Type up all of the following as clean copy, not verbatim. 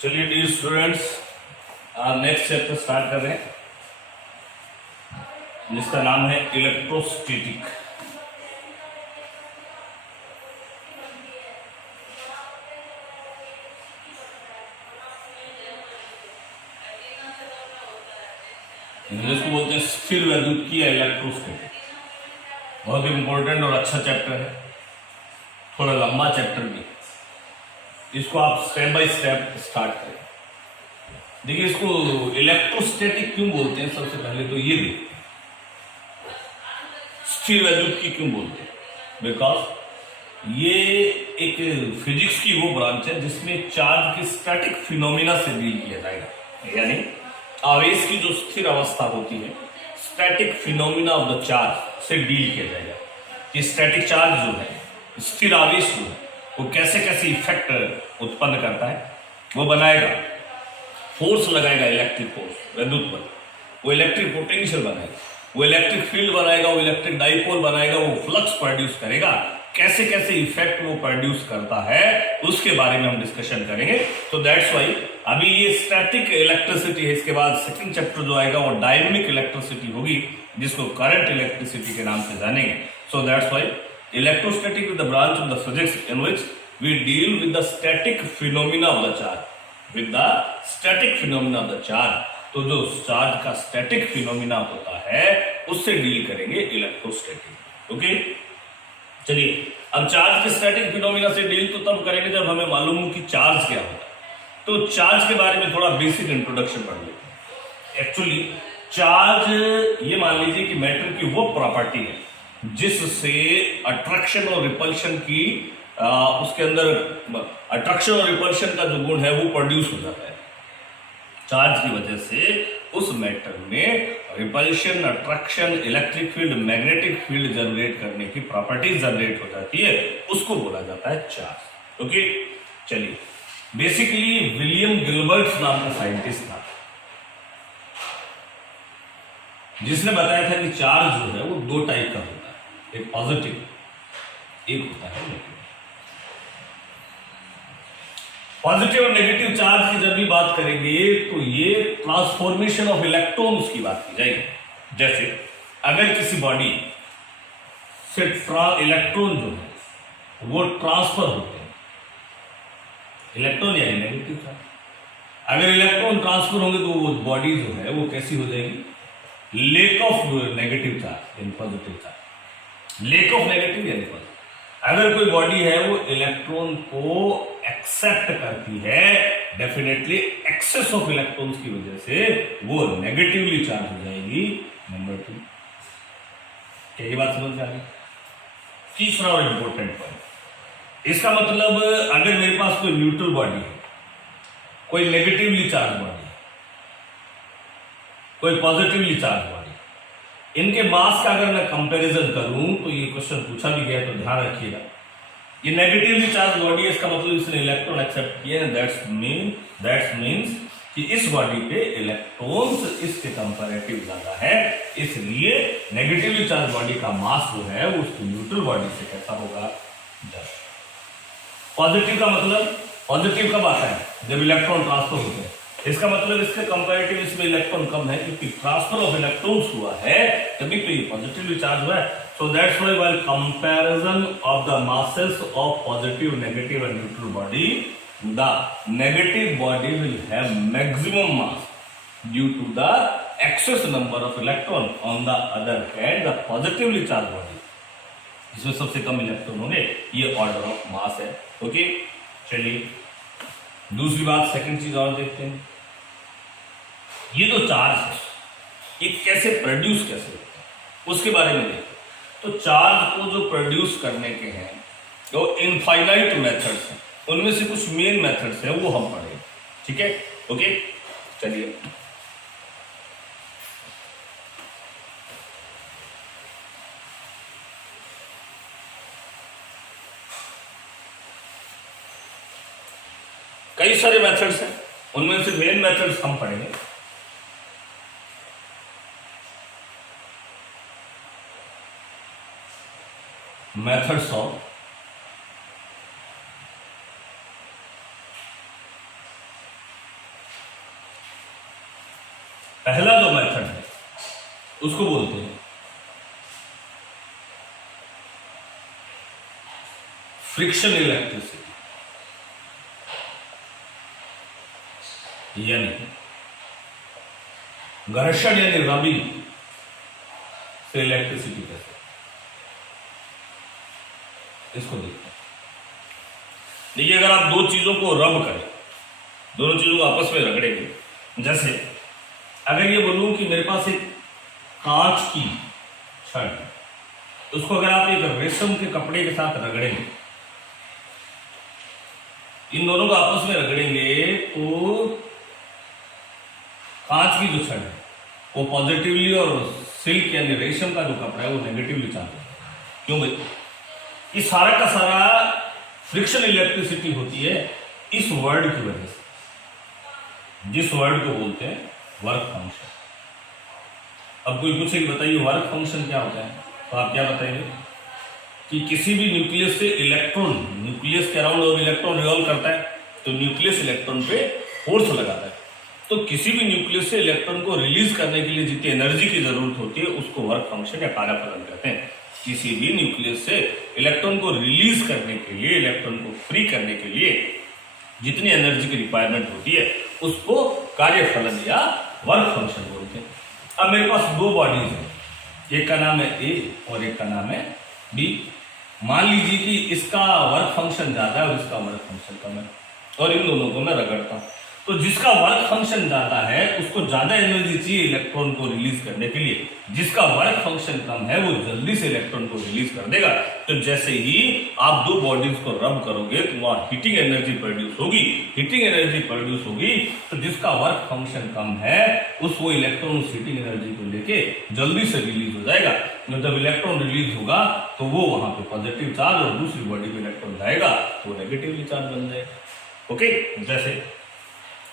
चलिए dear students, next chapter start कर रहे हैं जिसका नाम है इलेक्ट्रोस्टैटिक। जिसको बोलते हैं स्थिर वैद्युत या इलेक्ट्रोस्टैटिक। बहुत इंपॉर्टेंट और अच्छा चैप्टर है, थोड़ा लंबा चैप्टर भी। इसको आप स्टेप बाय स्टेप स्टार्ट करें। देखिए, इसको इलेक्ट्रोस्टैटिक क्यों बोलते हैं, सबसे पहले तो ये देखिए स्थिर वैद्युत की क्यों बोलते हैं। बिकॉज ये एक फिजिक्स की वो ब्रांच है जिसमें चार्ज के स्टैटिक फिनोमिना से डील किया जाएगा, यानी आवेश की जो स्थिर अवस्था होती है, static phenomena of the charge से डील किया जाएगा कि स्टैटिक चार्ज जो है, स्थिर आवेश जो है, वो कैसे कैसे इफेक्ट उत्पन्न करता है। वो बनाएगा, फोर्स लगाएगा, इलेक्ट्रिक फोर्स वैद्युत बल, वो इलेक्ट्रिक पोटेंशियल बनाएगा, वो इलेक्ट्रिक फील्ड बनाएगा, वो इलेक्ट्रिक डाइपोल बनाएगा, वो फ्लक्स प्रोड्यूस करेगा। कैसे कैसे इफेक्ट वो प्रोड्यूस करता है उसके बारे में हम डिस्कशन करेंगे। तो दैट्स वाई अभी ये स्टैटिक इलेक्ट्रिसिटी है, इसके बाद सेकंड चैप्टर जो आएगा वो डायनेमिक इलेक्ट्रिसिटी होगी, जिसको करंट इलेक्ट्रिसिटी के नाम से जानेंगे। So that's why electrostatic is the branch of the physics in which we deal with the static phenomena of the charge. With the static phenomena of the charge, तो जो charge का static phenomena होता है उससे deal करेंगे electrostatic. Okay, चलिए अब charge के स्टैटिक फिनोमिना से डील तो तब करेंगे जब हमें मालूम हो कि चार्ज क्या होता है। तो चार्ज के बारे में थोड़ा बेसिक इंट्रोडक्शन पढ़ लेते हैं। एक्चुअली चार्ज, ये मान लीजिए कि मैटर की वो प्रॉपर्टी है जिससे अट्रैक्शन और रिपल्शन की उसके अंदर अट्रैक्शन और रिपल्शन का जो गुण है वो प्रोड्यूस हो जाता है। चार्ज की वजह से उस मैटर में repulsion, attraction, electric field, magnetic field generate करने की प्रॉपर्टीज जनरेट हो जाती है, उसको बोला जाता है चार्ज। ओके, चलिए बेसिकली विलियम गिलबर्ट नाम का साइंटिस्ट था जिसने बताया था कि चार्ज जो है वो दो टाइप का होता है, एक पॉजिटिव, एक होता है नेगेटिव। पॉजिटिव और नेगेटिव चार्ज की जब भी बात करेंगे तो ये ट्रांसफॉर्मेशन ऑफ इलेक्ट्रॉन्स की बात की जाएगी। जैसे अगर किसी बॉडी से इलेक्ट्रॉन जो है वो ट्रांसफर होते हैं, इलेक्ट्रॉन यानी नेगेटिव चार्ज। अगर इलेक्ट्रॉन ट्रांसफर होंगे तो वो बॉडी जो है वो कैसी हो जाएगी, लेक ऑफ नेगेटिव चार्ज यानी positive charge. Lake of negative यानी पॉजिटिव। अगर कोई बॉडी है वो इलेक्ट्रॉन को एक्सेप्ट करती है, डेफिनेटली एक्सेस ऑफ इलेक्ट्रॉन्स की वजह से वो नेगेटिवली चार्ज हो जाएगी। नंबर 2, क्या ये बात समझ में आ गई? तीसरा और इंपॉर्टेंट पॉइंट, इसका मतलब अगर मेरे पास कोई न्यूट्रल बॉडी है, कोई नेगेटिवली चार्ज बॉडी, कोई पॉजिटिवली चार्ज बॉडी, इनके मास का अगर मैं कंपैरिजन करूं तो ये क्वेश्चन पूछा भी गया, तो ध्यान रखिएगा। ये नेगेटिवली चार्ज बॉडी है, इसका मतलब इसने इलेक्ट्रॉन एक्सेप्ट किए, दैट्स मीन्स कि इस बॉडी पे इलेक्ट्रॉन्स इसके कंपैरेटिव ज्यादा है, इसलिए नेगेटिवली चार्ज बॉडी का मास जो है वो उसकी न्यूट्रल बॉडी से कैसा होगा, ज्यादा। पॉजिटिव का मतलब, पॉजिटिव कब आता है, जब इलेक्ट्रॉन ट्रांसफर होते हैं। इसका मतलब इसके कंपैरेटिव इसमें इलेक्ट्रॉन कम है, क्योंकि ट्रांसफर ऑफ इलेक्ट्रॉन्स हुआ है, तभी तो ये पॉजिटिवली चार्ज हुआ है। So that's why while comparison of the masses of positive, negative and neutral body, the negative body will have maximum mass due to the excess number of electron. On the other hand the positively charge body, इसमें सबसे कम electron होंगे, ये order of mass है। Okay, चलिए दूसरी बात, second चीज और देखते हैं। ये जो चार्ज है ये कैसे प्रोड्यूस कैसे होता है उसके बारे में देखते। तो चार्ज को जो प्रोड्यूस करने के हैं वो इनफाइनाइट मेथड्स हैं, उनमें से कुछ मेन मेथड्स हैं वो हम पढ़ेंगे। ठीक है, ओके, चलिए कई सारे मेथड्स हैं, उनमें से मेन मेथड्स हम पढ़ेंगे। मेथड्स ऑफ पहला जो मेथड है उसको बोलते हैं फ्रिक्शन इलेक्ट्रिसिटी, यानी घर्षण यानी रबिंग से इलेक्ट्रिसिटी कैसे, इसको देखते हैं। देखिए, अगर आप दो चीजों को रब करें, दोनों चीजों को आपस में रगड़ेंगे, जैसे अगर ये बोलूं कि मेरे पास एक कांच की छड़ है, उसको अगर आप एक रेशम के कपड़े के साथ रगड़ेंगे, इन दोनों को आपस में रगड़ेंगे, तो कांच की जो छड़ है वो पॉजिटिवली और सिल्क यानी रेशम का जो कपड़ा है वो नेगेटिवली चार्ज है। क्यों भाई? ये सारा का सारा फ्रिक्शन इलेक्ट्रिसिटी होती है इस वर्ड की वजह से, जिस वर्ड को बोलते हैं वर्क फंक्शन। अब कोई पूछे कि बताइए वर्क फंक्शन क्या होता है, तो आप क्या बताएंगे कि किसी भी न्यूक्लियस से इलेक्ट्रॉन, न्यूक्लियस के अराउंड और इलेक्ट्रॉन रिवॉल्व करता है, तो न्यूक्लियस इलेक्ट्रॉन पे फोर्स लगाता है। तो किसी भी न्यूक्लियस से इलेक्ट्रॉन को रिलीज करने के लिए जितनी एनर्जी की जरूरत होती है उसको वर्क फंक्शन या कार्यफलन कहते हैं। किसी भी न्यूक्लियस से इलेक्ट्रॉन को रिलीज करने के लिए, इलेक्ट्रॉन को फ्री करने के लिए जितनी एनर्जी की रिक्वायरमेंट होती है उसको कार्यफलन या वर्क फंक्शन बोलते हैं। अब मेरे पास दो बॉडीज हैं, एक का नाम है ए और एक का नाम है बी। मान लीजिए कि इसका वर्क फंक्शन ज्यादा है और इसका वर्क फंक्शन कम है, और इन दोनों को मैं रगड़ता हूं, तो जिसका वर्क फंक्शन ज्यादा है उसको ज्यादा एनर्जी चाहिए इलेक्ट्रॉन को रिलीज करने के लिए, जिसका वर्क फंक्शन कम है वो जल्दी से इलेक्ट्रॉन को रिलीज कर देगा। तो जैसे ही आप दो बॉडीज को रब करोगे तो वहां हीटिंग एनर्जी प्रोड्यूस होगी, हीटिंग एनर्जी प्रोड्यूस होगी, तो जिसका वर्क फंक्शन कम है वो इलेक्ट्रॉन उस हीटिंग एनर्जी को लेके जल्दी से रिलीज हो जाएगा। जब इलेक्ट्रॉन रिलीज होगा तो वो वहां पे पॉजिटिव चार्ज और दूसरी बॉडी पे इलेक्ट्रॉन जाएगा तो नेगेटिवली चार्ज बन जाएगा। ओके, जैसे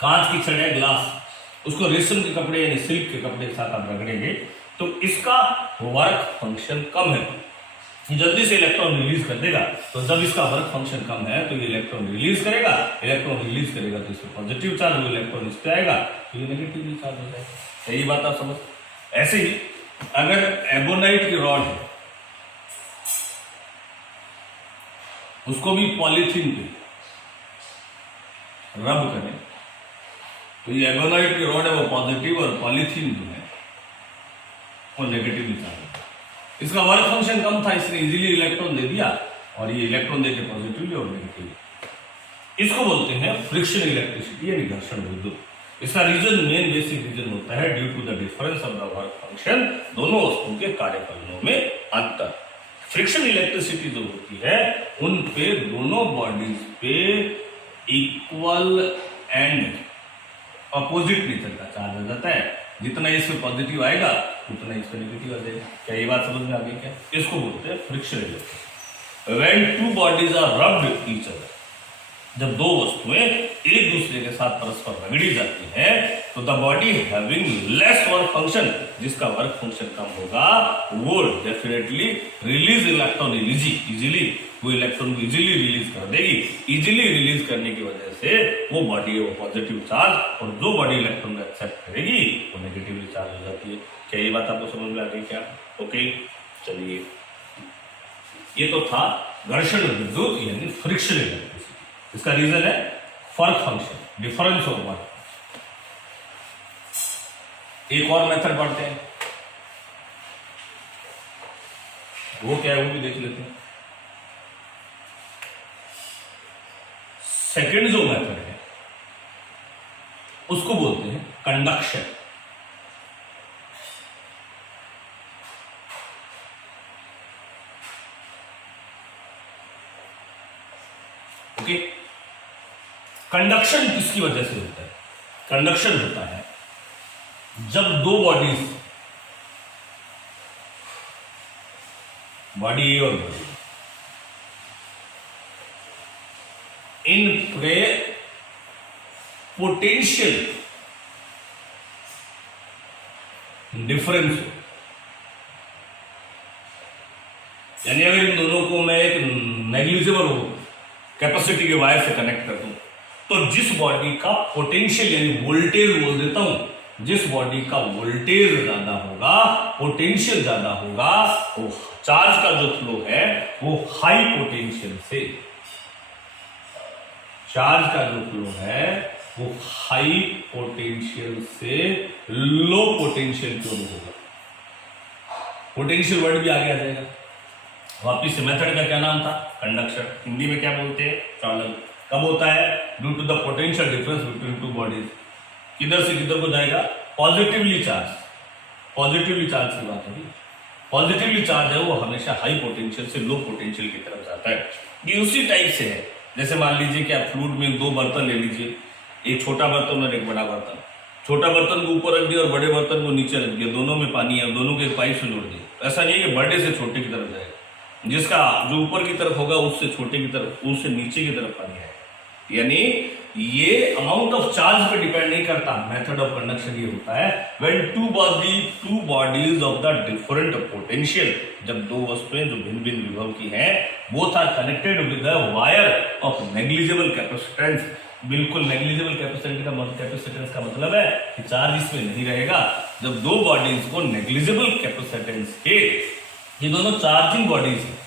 कांच की छड़ है, ग्लास, उसको रेशम के कपड़े यानी सिल्क के कपड़े के साथ आप रगड़ेंगे तो इसका वर्क फंक्शन कम है, जल्दी से इलेक्ट्रॉन रिलीज कर देगा। तो जब इसका वर्क फंक्शन कम है तो ये इलेक्ट्रॉन रिलीज करेगा, इलेक्ट्रॉन रिलीज करेगा तो इसमें पॉजिटिव चार्ज, वो इलेक्ट्रॉन इस पे आएगा तो ये नेगेटिवली चार्ज हो जाएगा। यही बात आप समझ। ऐसे ही अगर एबोनाइट की रॉड है, उसको भी पॉलीथीन पे रब करें तो ये एबोनाइट की रॉड है वो पॉजिटिव और पॉलीथीन जो है वो नेगेटिवली चार्ज है। इसका वर्क फंक्शन कम था, इसने इजीली इलेक्ट्रॉन दे दिया और ये इलेक्ट्रॉन देके पॉजिटिवली और नेगेटिवली। इसको बोलते हैं फ्रिक्शन इलेक्ट्रिसिटी यानी घर्षण विद्युत। इसका रीजन, मेन बेसिक रीजन होता है due to the difference of the work function, दोनों वस्तुओं के कार्यफलनों में अंतर। फ्रिक्शन इलेक्ट्रिसिटी जो होती है उन पे दोनों बॉडीज पे इक्वल एंड अपोजिट नेचर का चार्ज आ जाता है। जितना इसमें पॉजिटिव आएगा उतना इसमें नेगेटिव आ जाएगा। क्या ये बात समझ में आ गई क्या? इसको बोलते हैं friction electricity. When two bodies are rubbed each other, जब दो वस्तुएं एक दूसरे के साथ परस्पर रगड़ी जाती हैं तो the body having lace work function, जिसका वर्क फंक्शन कम होगा, वो डेफिनेटली रिलीज इलेक्ट्रॉन इजीली, वो इलेक्ट्रॉन को इजीली रिलीज कर देगी। इजीली रिलीज करने की वजह से वो बॉडी वो पॉजिटिव चार्ज, और जो बॉडी इलेक्ट्रॉन को एक्सेप्ट करेगी वो नेगेटिवली चार्ज हो जाती है। क्या ये बात आपको समझ में आ गई क्या? ओके, चलिए, ये तो था घर्षण विद्युत यानी फ्रिक्शन इलेक्ट्रिसिटी। इसका रीजन है work function, difference of work. एक और मेथड पढ़ते हैं, वो क्या है वो भी देख लेते हैं। सेकेंड जो मेथड है उसको बोलते हैं कंडक्शन। ओके, कंडक्शन किसकी वजह से होता है? कंडक्शन होता है जब दो बॉडीज, बॉडी ए और बॉडी, इनके पोटेंशियल डिफरेंस हो, यानी अगर इन दोनों को मैं एक नेग्लिजिबल कैपेसिटी के वायर से कनेक्ट कर दूं तो जिस बॉडी का पोटेंशियल यानी वोल्टेज बोल देता हूं जिस बॉडी का वोल्टेज ज्यादा होगा, पोटेंशियल ज्यादा होगा, वो चार्ज का जो फ्लो है वो हाई पोटेंशियल से, चार्ज का जो फ्लो है वो हाई पोटेंशियल से लो पोटेंशियल की ओर होगा। पोटेंशियल वर्ड भी आगे आ जाएगा। वापिस से मेथड का क्या नाम था? कंडक्शन। हिंदी में क्या बोलते हैं? चालन। कब होता है? Due to the potential difference between two bodies. किधर से किधर को जाएगा? पॉजिटिवली चार्ज, पॉजिटिवली चार्ज की बात होगी। पॉजिटिवली चार्ज है वो हमेशा हाई पोटेंशियल से लो पोटेंशियल की तरफ जाता है। ये उसी टाइप से है, जैसे मान लीजिए कि आप फ्लूइड में दो बर्तन ले लीजिए, एक छोटा बर्तन और एक बड़ा बर्तन। छोटा बर्तन को ऊपर रख दिया और बड़े बर्तन को नीचे रख दिया, दोनों में पानी है, दोनों के पाइप से जोड़ दिया। ऐसा नहीं है कि बड़े से छोटे की तरफ जाएगा, जिसका जो ऊपर की तरफ होगा उससे छोटे की तरफ, उससे नीचे की तरफ पानी आएगा। यानी ये अमाउंट ऑफ चार्ज पे डिपेंड नहीं करता। मेथड ऑफ कंडक्शन ये होता है when two bodies of the different potential, जब दो वस्तुएं जो भिन्न भिन्न विभव की हैं both are connected with a wire of negligible capacitance. बिल्कुल नेग्लिजिबल कैपेसिटेंस का मतलब है कि चार्ज इसमें नहीं रहेगा। जब दो बॉडीज को नेग्लिजिबल कैपेसिटेंस के, ये दोनों चार्जिंग बॉडीज हैं।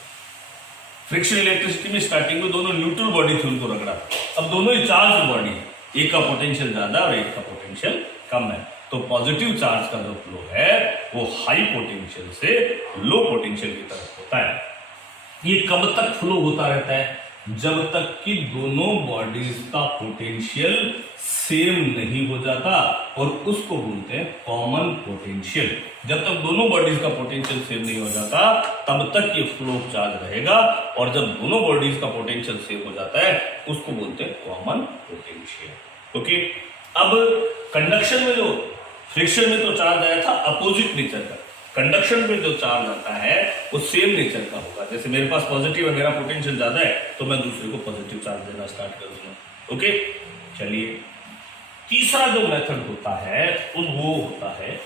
फ्रिक्शन इलेक्ट्रिसिटी में स्टार्टिंग में दोनों न्यूट्रल बॉडी थी, उनको रगड़ा, अब दोनों ही चार्ज बॉडी, एक का पोटेंशियल ज्यादा और एक का पोटेंशियल कम है। तो पॉजिटिव चार्ज का जो फ्लो है वो हाई पोटेंशियल से लो पोटेंशियल की तरफ होता है। ये कब तक फ्लो होता रहता है? जब तक कि दोनों बॉडीज का पोटेंशियल सेम नहीं हो जाता, और उसको बोलते हैं कॉमन पोटेंशियल। जब तक दोनों बॉडीज का पोटेंशियल सेम नहीं हो जाता तब तक ये फ्लो ऑफ चार्ज रहेगा, और जब दोनों बॉडीज का पोटेंशियल सेम हो जाता है उसको बोलते हैं कॉमन पोटेंशियल। ओके, अब कंडक्शन में जो, फ्रिक्शन में तो चार्ज आया था अपोजिट नेचर का, कंडक्शन में जो चार्ज आता है वो सेम नेचर का होगा। जैसे मेरे पास पॉजिटिव है, मेरा पोटेंशियल ज्यादा है, तो मैं दूसरे को पॉजिटिव चार्ज देना स्टार्ट कर दूंगा। ओके, चलिए तीसरा जो मेथड होता है वो होता है